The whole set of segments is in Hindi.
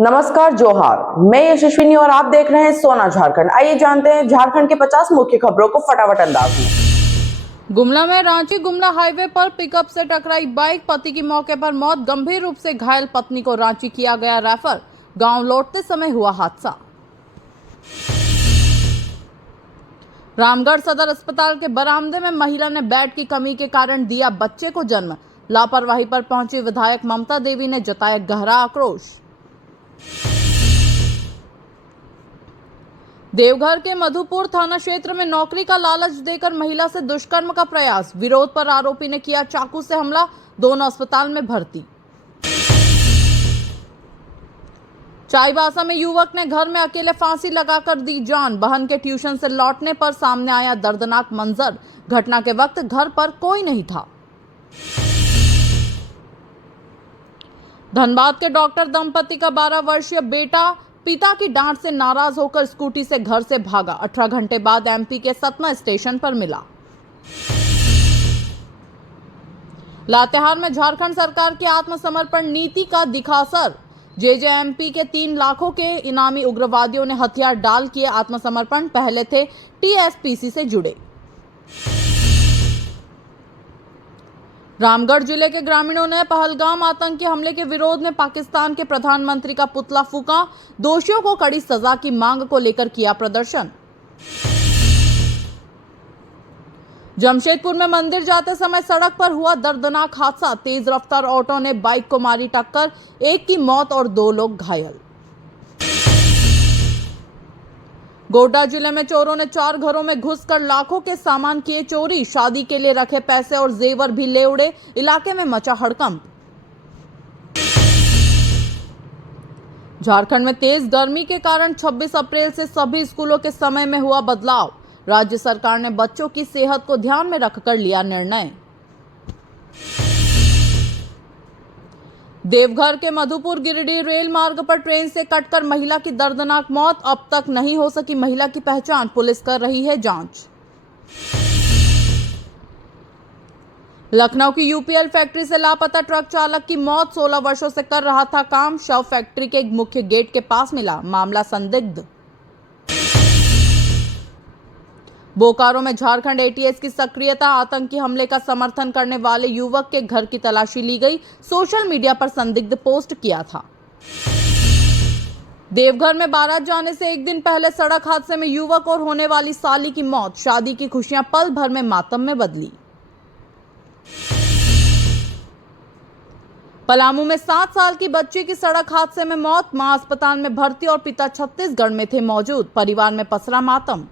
नमस्कार, जोहार। मैं यशस्विनी और आप देख रहे हैं सोना झारखंड। आइए जानते हैं झारखंड के 50 मुख्य खबरों को फटाफट अंदाज में। गुमला में रांची गुमला हाईवे पर पिकअप से टकराई बाइक, पति की मौके पर मौत, गंभीर रूप से घायल पत्नी को रांची किया गया रेफर। गांव लौटते समय हुआ हादसा। रामगढ़ सदर अस्पताल के बरामदे में महिला ने बेड की कमी के कारण दिया बच्चे को जन्म। लापरवाही पर पहुंची विधायक ममता देवी ने जताया गहरा आक्रोश। देवघर के मधुपुर थाना क्षेत्र में नौकरी का लालच देकर महिला से दुष्कर्म का प्रयास, विरोध पर आरोपी ने किया चाकू से हमला, दोनों अस्पताल में भर्ती। चाईबासा में युवक ने घर में अकेले फांसी लगाकर दी जान, बहन के ट्यूशन से लौटने पर सामने आया दर्दनाक मंजर। घटना के वक्त घर पर कोई नहीं था। धनबाद के डॉक्टर दंपति का 12 वर्षीय बेटा पिता की डांट से नाराज होकर स्कूटी से घर से भागा। 18 घंटे बाद एमपी के सतना स्टेशन पर मिला। लातेहार में झारखंड सरकार की आत्मसमर्पण नीति का दिखा असर। जेजेएमपी के 3 लाखों के इनामी उग्रवादियों ने हथियार डाल किए आत्मसमर्पण, पहले थे टीएसपीसी से जुड़े। रामगढ़ जिले के ग्रामीणों ने पहलगाम आतंकी हमले के विरोध में पाकिस्तान के प्रधानमंत्री का पुतला फूंका। दोषियों को कड़ी सजा की मांग को लेकर किया प्रदर्शन। जमशेदपुर में मंदिर जाते समय सड़क पर हुआ दर्दनाक हादसा। तेज रफ्तार ऑटो ने बाइक को मारी टक्कर, एक की मौत और 2 लोग घायल। गोड्डा जिले में चोरों ने 4 घरों में घुसकर लाखों के सामान किए चोरी। शादी के लिए रखे पैसे और जेवर भी ले उड़े। इलाके में मचा हड़कंप। झारखंड में तेज गर्मी के कारण 26 अप्रैल से सभी स्कूलों के समय में हुआ बदलाव। राज्य सरकार ने बच्चों की सेहत को ध्यान में रखकर लिया निर्णय। देवघर के मधुपुर गिरिडीह रेल मार्ग पर ट्रेन से कटकर महिला की दर्दनाक मौत, अब तक नहीं हो सकी महिला की पहचान, पुलिस कर रही है जांच। लखनऊ की यूपीएल फैक्ट्री से लापता ट्रक चालक की मौत, 16 वर्षों से कर रहा था काम, शव फैक्ट्री के मुख्य गेट के पास मिला, मामला संदिग्ध। बोकारो में झारखंड एटीएस की सक्रियता, आतंकी हमले का समर्थन करने वाले युवक के घर की तलाशी ली गई, सोशल मीडिया पर संदिग्ध पोस्ट किया था। देवघर में बारात जाने से एक दिन पहले सड़क हादसे में युवक और होने वाली साली की मौत, शादी की खुशियां पल भर में मातम में बदली। पलामू में 7 साल की बच्ची की सड़क हादसे में मौत, मां अस्पताल में भर्ती और पिता छत्तीसगढ़ में थे मौजूद, परिवार में पसरा मातम।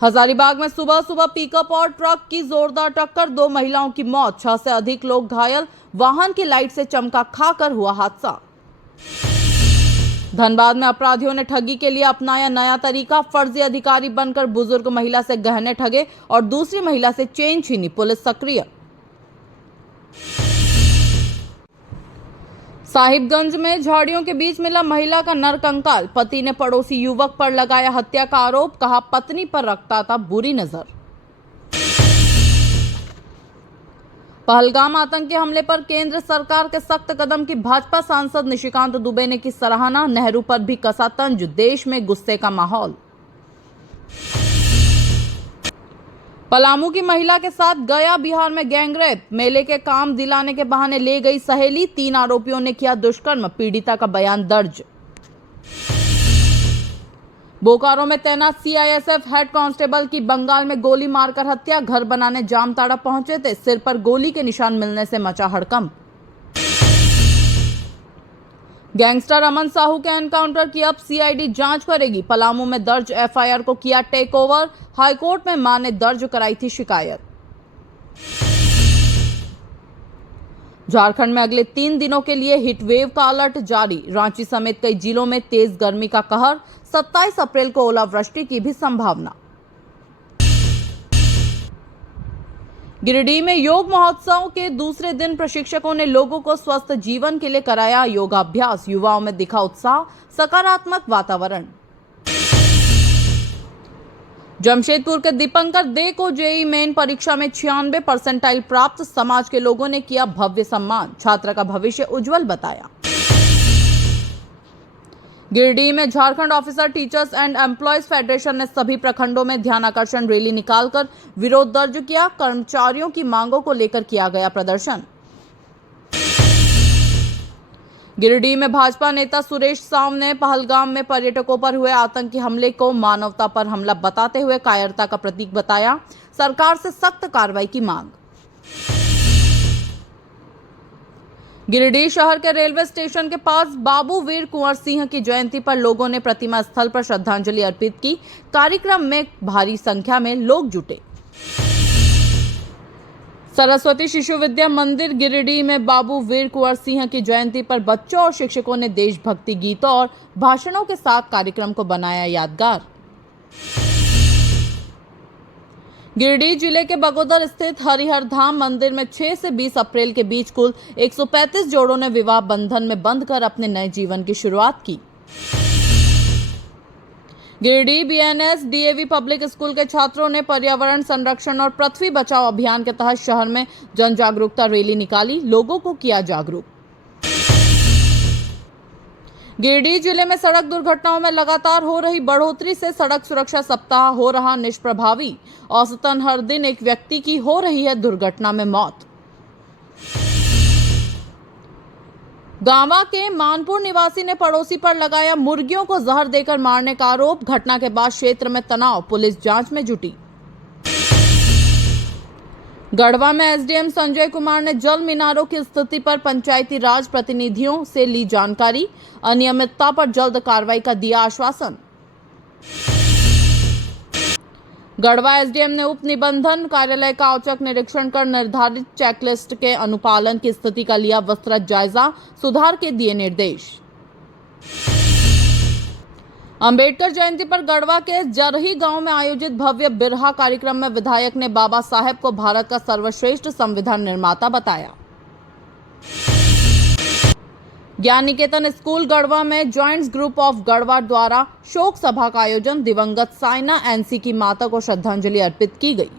हजारीबाग में सुबह सुबह पिकअप और ट्रक की जोरदार टक्कर, 2 महिलाओं की मौत, 6 से अधिक लोग घायल, वाहन की लाइट से चमका खाकर हुआ हादसा। धनबाद में अपराधियों ने ठगी के लिए अपनाया नया तरीका, फर्जी अधिकारी बनकर बुजुर्ग महिला से गहने ठगे और दूसरी महिला से चेन छीनी, पुलिस सक्रिय। साहिबगंज में झाड़ियों के बीच मिला महिला का नरकंकाल, पति ने पड़ोसी युवक पर लगाया हत्या का आरोप, कहा पत्नी पर रखता था बुरी नजर। पहलगाम आतंकी हमले पर केंद्र सरकार के सख्त कदम की भाजपा सांसद निशिकांत दुबे ने की सराहना, नेहरू पर भी कसा तंज, देश में गुस्से का माहौल। पलामू की महिला के साथ गया बिहार में गैंगरेप, मेले के काम दिलाने के बहाने ले गई सहेली, 3 आरोपियों ने किया दुष्कर्म, पीड़िता का बयान दर्ज। बोकारो में तैनात सीआईएसएफ हेड कांस्टेबल की बंगाल में गोली मारकर हत्या, घर बनाने जामताड़ा पहुंचे थे, सिर पर गोली के निशान मिलने से मचा हड़कंप। गैंगस्टर अमन साहू के एनकाउंटर की अब सीआईडी जांच करेगी, पलामू में दर्ज एफआईआर को किया टेक ओवर, हाईकोर्ट में मां ने दर्ज कराई थी शिकायत। झारखंड में अगले 3 दिनों के लिए हीट वेव का अलर्ट जारी, रांची समेत कई जिलों में तेज गर्मी का कहर, 27 अप्रैल को ओलावृष्टि की भी संभावना। गिरिडीह में योग महोत्सव के दूसरे दिन प्रशिक्षकों ने लोगों को स्वस्थ जीवन के लिए कराया योगाभ्यास, युवाओं में दिखा उत्साह, सकारात्मक वातावरण। जमशेदपुर के दीपंकर दे को जेईई मेन परीक्षा में 96 परसेंटाइल प्राप्त, समाज के लोगों ने किया भव्य सम्मान, छात्रा का भविष्य उज्जवल बताया। गिरिडीह में Jharkhand officer teachers and employees federation ने सभी प्रखंडों में ध्यानाकर्षण रैली निकालकर विरोध दर्ज किया। कर्मचारियों की मांगों को लेकर किया गया प्रदर्शन। गिरिडीह में भाजपा नेता सुरेश साव ने पहलगाम में पर्यटकों पर हुए आतंकी हमले को मानवता पर हमला बताते हुए कायरता का प्रतीक बताया। सरकार से सख्त कार्रवाई की मांग। गिरिडीह शहर के रेलवे स्टेशन के पास बाबू वीर कुंवर सिंह की जयंती पर लोगों ने प्रतिमा स्थल पर श्रद्धांजलि अर्पित की। कार्यक्रम में भारी संख्या में लोग जुटे। सरस्वती शिशु विद्या मंदिर गिरिडीह में बाबू वीर कुंवर सिंह की जयंती पर बच्चों और शिक्षकों ने देशभक्ति गीतों और भाषणों के साथ कार्यक्रम को बनाया यादगार। गिरिडीह जिले के बगोदर स्थित हरिहर धाम मंदिर में 6 से 20 अप्रैल के बीच कुल 135 जोड़ों ने विवाह बंधन में बंधकर अपने नए जीवन की शुरुआत की। Giridih BNS DAV public school के छात्रों ने पर्यावरण संरक्षण और पृथ्वी बचाओ अभियान के तहत शहर में जन जागरूकता रैली निकाली, लोगों को किया जागरूक। गिरिडीह जिले में सड़क दुर्घटनाओं में लगातार हो रही बढ़ोतरी से सड़क सुरक्षा सप्ताह हो रहा निष्प्रभावी। औसतन हर दिन एक व्यक्ति की हो रही है दुर्घटना में मौत। गांवा के मानपुर निवासी ने पड़ोसी पर लगाया मुर्गियों को जहर देकर मारने का आरोप। घटना के बाद क्षेत्र में तनाव, पुलिस जांच में जुटी। गढ़वा में एसडीएम संजय कुमार ने जल मीनारों की स्थिति पर पंचायती राज प्रतिनिधियों से ली जानकारी। अनियमितता पर जल्द कार्रवाई का दिया आश्वासन। गढ़वा एसडीएम ने उप निबंधन कार्यालय का औचक निरीक्षण कर निर्धारित चेकलिस्ट के अनुपालन की स्थिति का लिया विस्तृत जायजा, सुधार के दिए निर्देश। अंबेडकर जयंती पर गढ़वा के जरही गांव में आयोजित भव्य बिरहा कार्यक्रम में विधायक ने बाबा साहेब को भारत का सर्वश्रेष्ठ संविधान निर्माता बताया। ज्ञान निकेतन स्कूल गढ़वा में जॉइंट्स ग्रुप ऑफ गढ़वा द्वारा शोक सभा का आयोजन, दिवंगत साइना एनसी की माता को श्रद्धांजलि अर्पित की गई।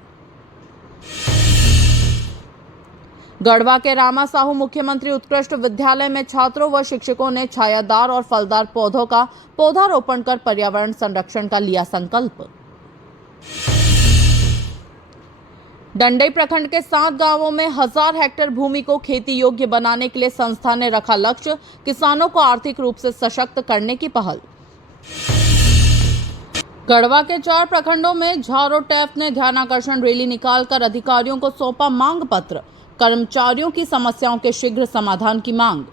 गढ़वा के रामा साहू मुख्यमंत्री उत्कृष्ट विद्यालय में छात्रों व शिक्षकों ने छायादार और फलदार पौधों का पौधारोपण कर पर्यावरण संरक्षण का लिया संकल्प। डंडई प्रखंड के 7 गांवों में 1000 हेक्टेयर भूमि को खेती योग्य बनाने के लिए संस्था ने रखा लक्ष्य, किसानों को आर्थिक रूप से सशक्त करने की पहल। गढ़वा के 4 प्रखंडों में झारोटैफ ने ध्यानाकर्षण रैली निकालकर अधिकारियों को सौंपा मांग पत्र, कर्मचारियों की समस्याओं के शीघ्र समाधान की मांग।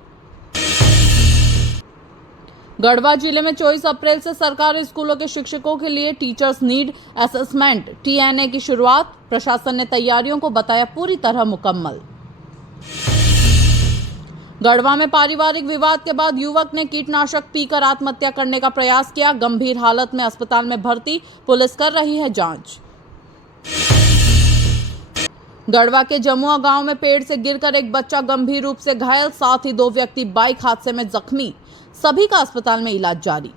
गढ़वा जिले में 24 अप्रैल से सरकारी स्कूलों के शिक्षकों के लिए टीचर्स नीड असेसमेंट टीएनए की शुरुआत। प्रशासन ने तैयारियों को बताया पूरी तरह मुकम्मल। गढ़वा में पारिवारिक विवाद के बाद युवक ने कीटनाशक पीकर आत्महत्या करने का प्रयास किया। गंभीर हालत में अस्पताल में भर्ती, पुलिस कर रही है जांच। गढ़वा के जमुआ गांव में पेड़ से गिरकर एक बच्चा गंभीर रूप से घायल, साथ ही 2 व्यक्ति बाइक हादसे में जख्मी, सभी का अस्पताल में इलाज जारी।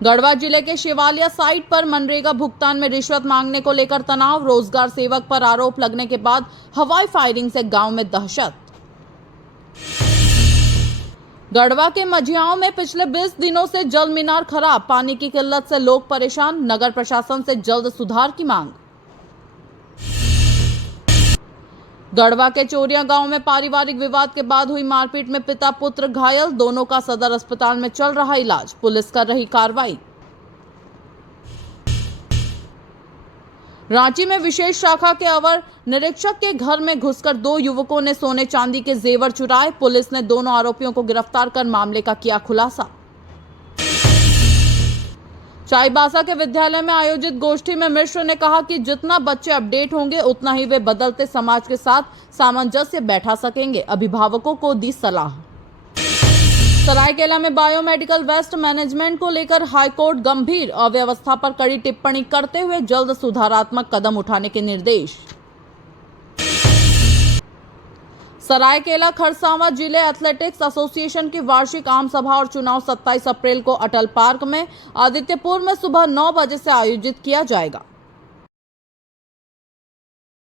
गढ़वा जिले के शिवालिया साइट पर मनरेगा भुगतान में रिश्वत मांगने को लेकर तनाव, रोजगार सेवक पर आरोप लगने के बाद हवाई फायरिंग से गांव में दहशत। गढ़वा के मझियाओं में पिछले 20 दिनों से जल मीनार खराब, पानी की किल्लत से लोग परेशान, नगर प्रशासन से जल्द सुधार की मांग। गढ़वा के चोरिया गांव में पारिवारिक विवाद के बाद हुई मारपीट में पिता पुत्र घायल, दोनों का सदर अस्पताल में चल रहा इलाज, पुलिस कर रही कार्रवाई। रांची में विशेष शाखा के अवर निरीक्षक के घर में घुसकर 2 युवकों ने सोने चांदी के जेवर चुराए, पुलिस ने दोनों आरोपियों को गिरफ्तार कर मामले का किया खुलासा। चाईबासा के विद्यालय में आयोजित गोष्ठी में मिश्र ने कहा कि जितना बच्चे अपडेट होंगे उतना ही वे बदलते समाज के साथ सामंजस्य बैठा सकेंगे, अभिभावकों को दी सलाह। सरायकेला में बायोमेडिकल वेस्ट मैनेजमेंट को लेकर हाईकोर्ट गंभीर, अव्यवस्था पर कड़ी टिप्पणी करते हुए जल्द सुधारात्मक कदम उठाने के निर्देश। सरायकेला खरसावां जिले एथलेटिक्स एसोसिएशन की वार्षिक आम सभा और चुनाव 27 अप्रैल को अटल पार्क में आदित्यपुर में सुबह 9 बजे से आयोजित किया जाएगा।